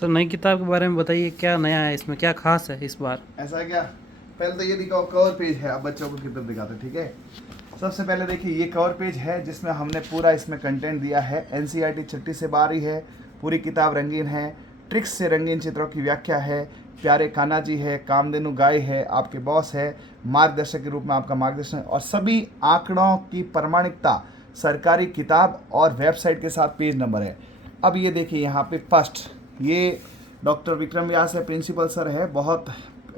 Sir नई किताब के बारे में बताइए, क्या नया है इसमें, क्या खास है इस बार? ऐसा क्या? पहले तो ये दिखाओ, कवर पेज है। अब बच्चों को किताब दिखाते हैं, ठीक है। सबसे पहले देखिए, ये कवर पेज है जिसमें हमने पूरा इसमें कंटेंट दिया है। एनसीईआरटी छठी से 12 है। पूरी किताब रंगीन है। ट्रिक्स से रंगीन चित्रों की व्याख्या है। प्यारे कान्हा जी है, कामधेनु गाय है, आपके बॉस है, मार्गदर्शक के रूप में आपका मार्गदर्शन, और सभी आंकड़ों की प्रमाणिकता, सरकारी किताब और वेबसाइट के साथ पेज नंबर है। अब ये देखिए यहाँ पे फर्स्ट, ये डॉक्टर विक्रम व्यास है, प्रिंसिपल सर है, बहुत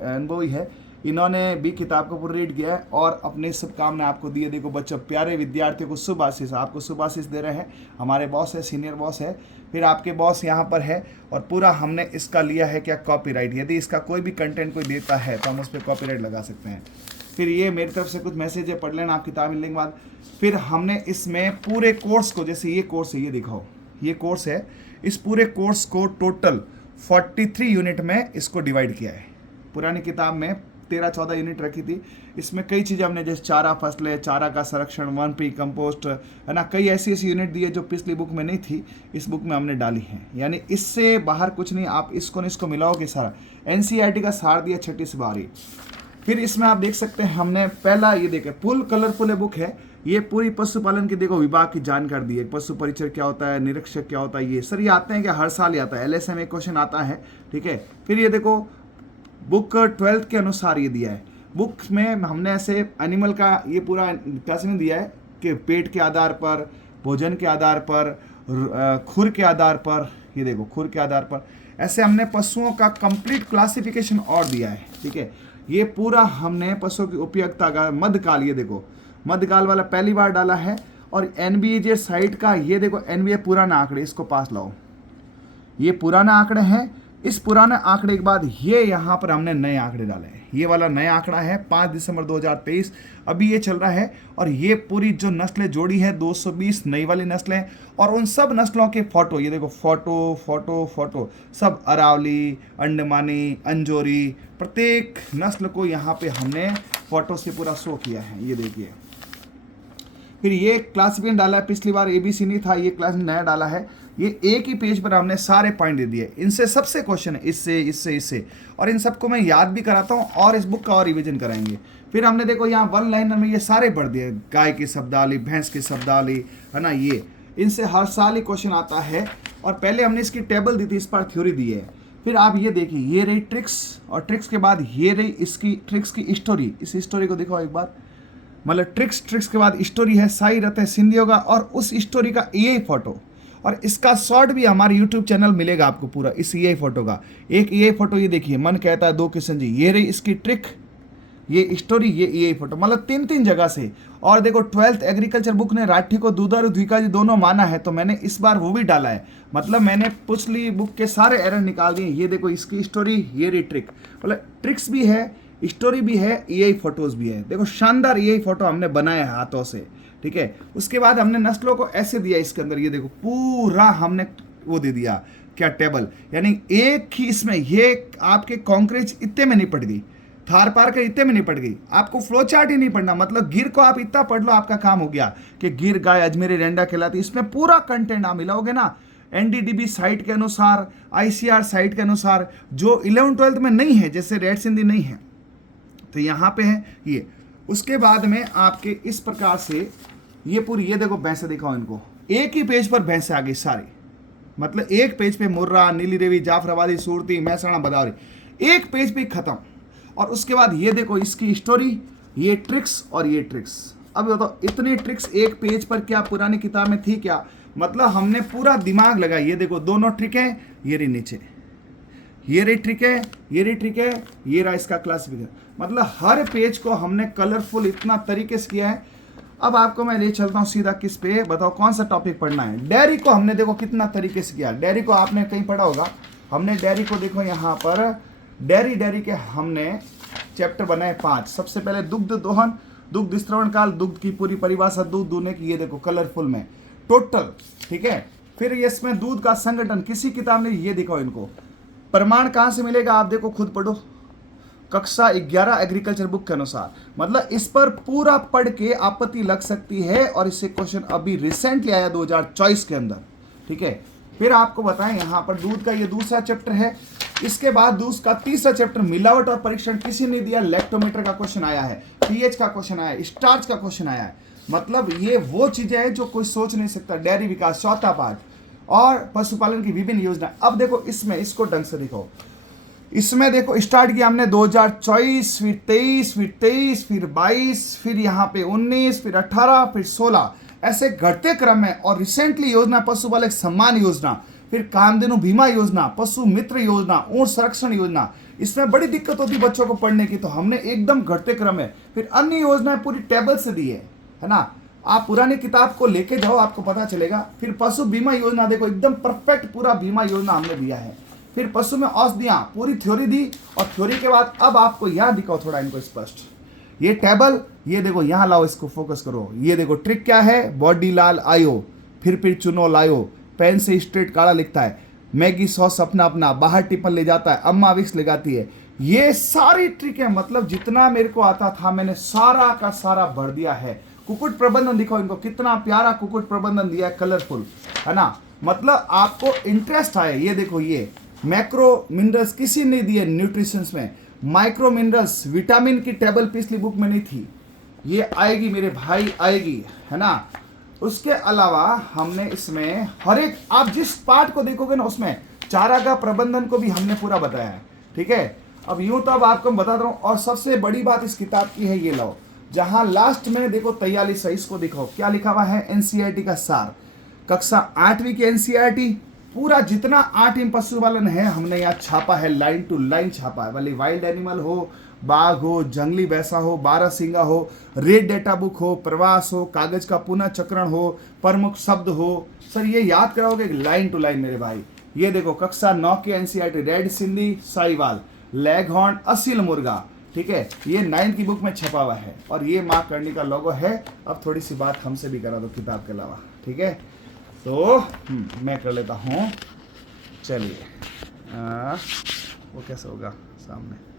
अनुभवी है। इन्होंने भी किताब को पूरा रीड किया है और अपनी शुभकामनाएं आपको दिए। देखो बच्चों, प्यारे विद्यार्थियों को शुभ आशीष, आपको शुभ आशीष दे रहे हैं। हमारे बॉस है, सीनियर बॉस है, फिर आपके बॉस यहाँ पर है, और पूरा हमने इसका लिया है क्या, कॉपीराइट। यदि इसका कोई भी कंटेंट कोई देता है तो हम उस पर कॉपीराइट लगा सकते हैं। फिर ये मेरी तरफ से कुछ मैसेज है, पढ़ लेना आप किताब मिलने के बाद। फिर हमने इसमें पूरे कोर्स को, जैसे ये कोर्स है, ये दिखाओ, ये कोर्स है, इस पूरे कोर्स को टोटल 43 यूनिट में इसको डिवाइड किया है। पुरानी किताब में 13-14 यूनिट रखी थी। इसमें कई चीज़ें हमने, जैसे चारा फसलें, चारा का संरक्षण, वन प्री कंपोस्ट, है ना, कई ऐसी ऐसी यूनिट दी है जो पिछली बुक में नहीं थी, इस बुक में हमने डाली है। यानी इससे बाहर कुछ नहीं, आप इसको इसको मिलाओगे सारा। एनसीईआरटी का सार दिया छठी से 12। फिर इसमें आप देख सकते हैं, हमने पहला ये देखे, फुल कलरफुल बुक है। ये पूरी पशुपालन की देखो विभाग की जानकारी दी है। पशु परिचर क्या होता है, निरीक्षक क्या होता है, ये सर ये आते हैं कि हर साल ही आता है, एलएसए में क्वेश्चन आता है, ठीक है। फिर ये देखो, बुक 12th के अनुसार ये दिया है। बुक में हमने ऐसे एनिमल का ये पूरा कैसे में दिया है कि पेट के आधार पर, भोजन के आधार पर, खुर के आधार पर, ये देखो खुर के आधार पर, ऐसे हमने पशुओं का कंप्लीट क्लासिफिकेशन और दिया है, ठीक है। ये पूरा हमने पशुओं की उपयोगिता का मध्यकाल, ये देखो मध्यकाल वाला पहली बार डाला है। और एनबीए साइट का ये देखो, एनबीए पुराना आंकड़े, इसको पास लाओ, ये पुराना आंकड़े हैं। इस पुराने आंकड़े के बाद ये यहाँ पर हमने नए आंकड़े डाले हैं। ये वाला नया आंकड़ा है 5 दिसंबर 2023, अभी ये चल रहा है। और ये पूरी जो नस्लें जोड़ी है 220 नई वाली नस्लें, और उन सब नस्लों के फोटो, ये देखो फोटो फोटो फोटो, सब अरावली, अंडमानी, अंजोरी, प्रत्येक नस्ल को यहाँ पे हमने फोटो से पूरा शो किया है, ये देखिए। फिर ये क्लासिफिकेशन डाला है, पिछली बार एबीसी नहीं था, ये क्लास नया डाला है। ये एक ही पेज पर हमने सारे पॉइंट दे दिए। इनसे सबसे क्वेश्चन है, इससे इससे इससे, और इन सबको मैं याद भी कराता हूँ और इस बुक का और रिवीजन कराएंगे। फिर हमने देखो यहाँ वन लाइनर में ये सारे पढ़ दिए, गाय की शब्दावली, भैंस की शब्दावली, है ना, ये इनसे हर साल ही क्वेश्चन आता है। और पहले हमने इसकी टेबल दी थी, इस पर थ्योरी दी है। फिर आप ये देखिए, ये रही ट्रिक्स, और ट्रिक्स के बाद ये रही इसकी ट्रिक्स की स्टोरी। इस स्टोरी को देखो एक बार, मतलब ट्रिक्स के बाद स्टोरी है, साई रथ है, सिंधी होगा, और उस स्टोरी का ये फोटो, और इसका शॉर्ट भी हमारे यूट्यूब चैनल मिलेगा आपको पूरा इस ये फोटो का। एक ये फोटो, ये देखिए, मन कहता है दो किशन जी, ये रही इसकी ट्रिक, ये स्टोरी, ये फोटो, मतलब 3-3 जगह से। और देखो 12th एग्रीकल्चर बुक ने राठी को दूधा द्विका जी दोनों माना है, तो मैंने इस बार वो भी डाला है। मतलब मैंने पिछली बुक के सारे एरर निकाल दिए। ये देखो इसकी स्टोरी, ये रही ट्रिक, मतलब ट्रिक्स भी है, स्टोरी भी है, ये फोटोज भी है। देखो शानदार ये फोटो हमने बनाया है हाथों से, ठीक है। उसके बाद हमने नस्लों को ऐसे दिया इसके अंदर, ये देखो पूरा हमने वो दे दिया क्या, टेबल। यानी एक ही इसमें, ये आपके कॉन्क्रीट इतने में नहीं पड़ गई, थार पार के इतने में नहीं पड़ गई, आपको फ्लो चार्ट ही नहीं पढ़ना। मतलब गिर को आप इतना पढ़ लो, आपका काम हो गया कि गिर गाय अजमेरी रेंडा खिलाती। इसमें पूरा कंटेंट आप मिलाओगे ना, एनडीडीबी साइट के अनुसार, आईसीआर साइट के अनुसार, जो 11th-12th में नहीं है, जैसे रेड सिंधी नहीं है तो यहाँ पे है ये। उसके बाद में आपके इस प्रकार से ये पूरी, ये देखो भैंसे दिखाओ, इनको एक ही पेज पर भैंसे आ गई सारी, मतलब एक पेज पे मुर्रा, नीली देवी, जाफराबादी, सूरती, महसाणा, बदावरी, एक पेज पे खत्म। और उसके बाद ये देखो इसकी स्टोरी, ये ट्रिक्स और ये ट्रिक्स। अब बताओ इतनी ट्रिक्स एक पेज पर क्या पुरानी किताब में थी क्या? मतलब हमने पूरा दिमाग लगाया। ये देखो दोनों ट्रिक है, ये रही नीचे, ये रही ट्रिक है, ये रही ट्रिक है, ये रहा इसका क्लासिफिकेशन। मतलब हर पेज को हमने कलरफुल इतना तरीके से किया है। अब आपको मैं ले चलता हूँ सीधा किस पे, बताओ कौन सा टॉपिक पढ़ना है। डेयरी को हमने देखो कितना तरीके से किया। डेयरी को आपने कहीं पढ़ा होगा, हमने डेयरी को देखो यहाँ पर डेयरी के हमने चैप्टर बनाए 5। सबसे पहले दुग्ध दोहन, दुग्ध श्रवण काल, दुग्ध की पूरी परिभाषा, दूध दूहने की, ये देखो कलरफुल में टोटल, ठीक है। फिर इसमें दूध का संगठन, किसी किताब ने ये दिखाओ इनको, प्रमाण कहाँ से मिलेगा आप देखो, खुद पढ़ो, कक्षा 11 एग्रीकल्चर बुक के अनुसार। मतलब इस पर पूरा पढ़ के आपत्ति लग सकती है, और इससे क्वेश्चन अभी रिसेंटली आया 2024 के अंदर, ठीक है। फिर आपको बताएं यहाँ पर दूध का ये दूसरा चैप्टर है। इसके बाद दूध का तीसरा चैप्टर मिलावट और परीक्षण किसी ने दिया, लैक्टोमीटर का क्वेश्चन आया है, पीएच का क्वेश्चन आया है, स्टार्च का क्वेश्चन आया है। मतलब ये वो चीजें हैं जो कोई सोच नहीं सकता। डेयरी विकास चौथा पार्ट और पशुपालन की विभिन्न योजना। अब देखो इसमें, इसको ढंग से देखो, इसमें देखो स्टार्ट किया हमने 2024, फिर 23, फिर 23, फिर 22, फिर यहाँ पे 19, फिर 18, फिर 16, ऐसे घटते क्रम में। और रिसेंटली योजना पशुपालक सम्मान योजना, फिर कामधेनु बीमा योजना, पशु मित्र योजना, ऊंट संरक्षण योजना। इसमें बड़ी दिक्कत होती बच्चों को पढ़ने की, तो हमने एकदम घटते क्रम में। फिर अन्य योजनाएं पूरी टेबल से दी है ना। आप पुरानी किताब को लेके जाओ, आपको पता चलेगा। फिर पशु बीमा योजना देखो, एकदम परफेक्ट पूरा बीमा योजना हमने दिया है। फिर पशु में औषधियां पूरी थ्योरी दी, और थ्योरी के बाद अब आपको यहाँ दिखाओ थोड़ा इनको स्पष्ट, ये टेबल, ये देखो यहाँ लाओ, इसको फोकस करो। ये देखो ट्रिक क्या है, बॉडी लाल आयो, फिर चुनो लायो, पेन से स्ट्रेट काला लिखता है, मैगी सॉस अपना अपना, बाहर टिफिन ले जाता है, अम्मा विक्स लगाती है। ये सारी ट्रिक है, मतलब जितना मेरे को आता था मैंने सारा का सारा भर दिया है। कुक्कुट प्रबंधन दिखाओ इनको, कितना प्यारा कुक्कुट प्रबंधन दिया है, कलरफुल है ना। मतलब आपको इंटरेस्ट आए। ये देखो, ये मैक्रो मिनरल्स किसी ने दिए न्यूट्रिशन में, माइक्रो मिनरल्स विटामिन की टेबल पिछली बुक में नहीं थी, ये आएगी मेरे भाई, आएगी है ना। उसके अलावा हमने इसमें हर एक, आप जिस पार्ट को देखोगे ना उसमें चारा का प्रबंधन को भी हमने पूरा बताया है, ठीक है। अब यूं तो अब आपको बता रहा हूं। और सबसे बड़ी बात इस किताब की है, ये लो, जहां लास्ट में देखो 43 है, इसको दिखाओ क्या लिखा हुआ है, एनसीईआरटी का सार, कक्षा 8वीं की एनसीईआरटी पूरा जितना 8 पशुपालन है हमने यहाँ छापा है, लाइन टू लाइन छापा है। भले वाइल्ड एनिमल हो, बाघ हो, जंगली भैंसा हो, बारहसिंगा हो, रेड डेटा बुक हो, प्रवास हो, कागज का पुनः चक्रण हो, प्रमुख शब्द हो, सर ये याद कराओगे लाइन टू लाइन मेरे भाई। ये देखो कक्षा 9 की NCERT, red Sindhi, Sahiwal, leghorn, Aseel मुर्गा, ठीक है, ये 9 की बुक में छपा हुआ है। और ये माँ करनी का लोगो है। अब थोड़ी सी बात हमसे भी करा दो किताब के अलावा, ठीक है। तो मैं कर लेता हूँ, चलिए। वो कैसे होगा सामने।